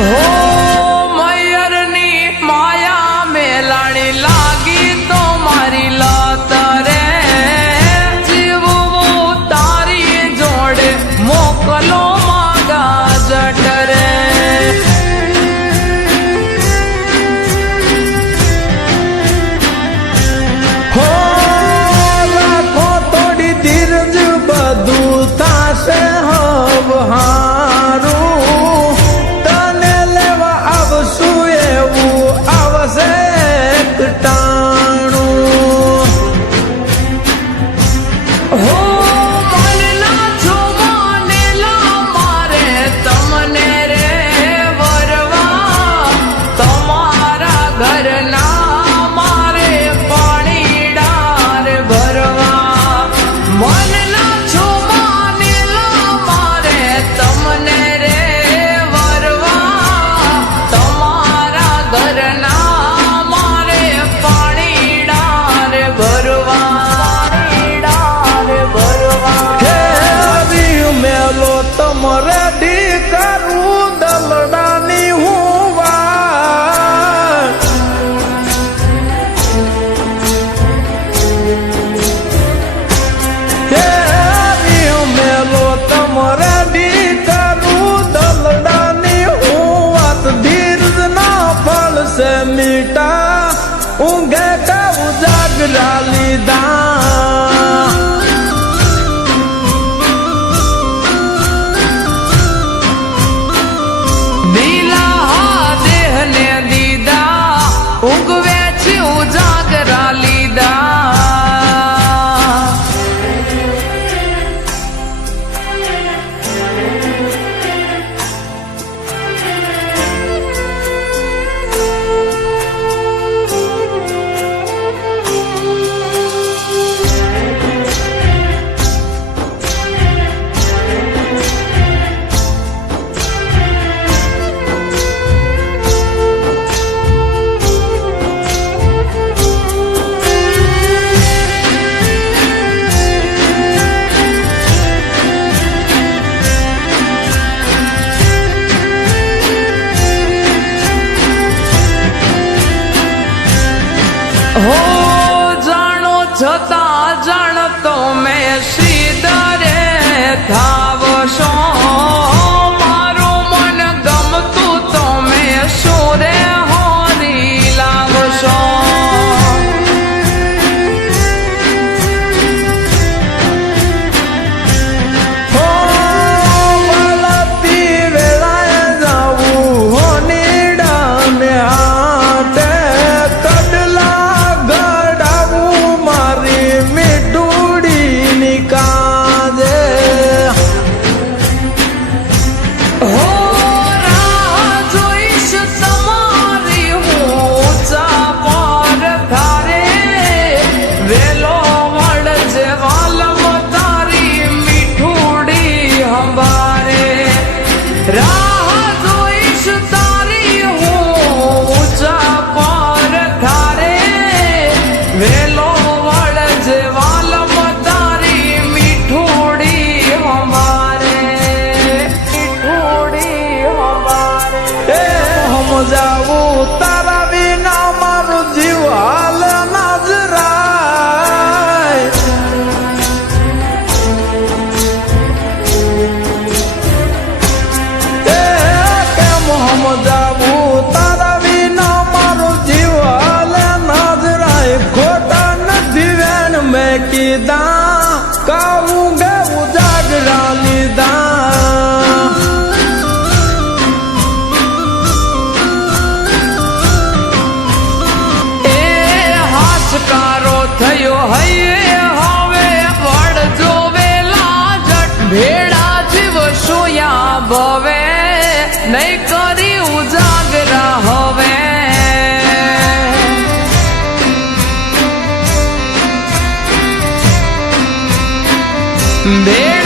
હો મયરની માયા મેલાણી લાગી તો મારી લત રે જીવવું તારી જોડે મોકલો માગા જટ રે હો રાખો થોડી ધીરજ બધું થાશે હારું તને લેવા આવશું એવું આવશે ટાણું હો મનના છો માનેલા મારે તમને રે વરવા તમારા ઘરના મારે પાણીડા રે ભરવા મનના છો માનેલા મારે તમને રે વરવા તમારા ઘરના મારે પાણીડા રે ભરવા હે આવી મેલો તમારે ડી કરું દલડાની હું વાત હે આવી મેલો તમારે ડી કરું દલડાની હું વાત ધીરજ ના ફળશે મીઠા ઊંઘે કાવું જાગરા લીધા દિલા દેહને દીદા ઊંઘવે છે ઉજાગરા લીધા હો જાણો છતાં જાણતો મેં શ્રીધરે થાવશો મારું મન ગમતું તો મેં સુરે હોરી લાવશો હો વળતી વેળાએ જાવું હો નીડાને હાટે કડલા ગડાવું મારી મીઠુડીની કાજે હો રાહ જોઈશ તમારી હું ઊંચા પર થારે વેલો વળજે વાલમ તારી મીઠુડી હંભારે રાહ જોઈશ તારી હું ઊંચા પર થારે વેલો વળજે વાલમ તારી મીઠુડી હંભારે એ સમજાવું તારા વિના મારું જીવ હાલ નાજરાય એ કેમ સમજાવું તારા વિના મારું જીવ હાલ નાજરાય ખોટા નથી વેણ મેં કીધા કાવું ગેવું જાગરા લીધા એ હાશકારો થયો હૈયે હવે વળજો વેલા જટ ભેડા જીવ સોયા ભવે નહીં કરી ઉજાગરા હવે બે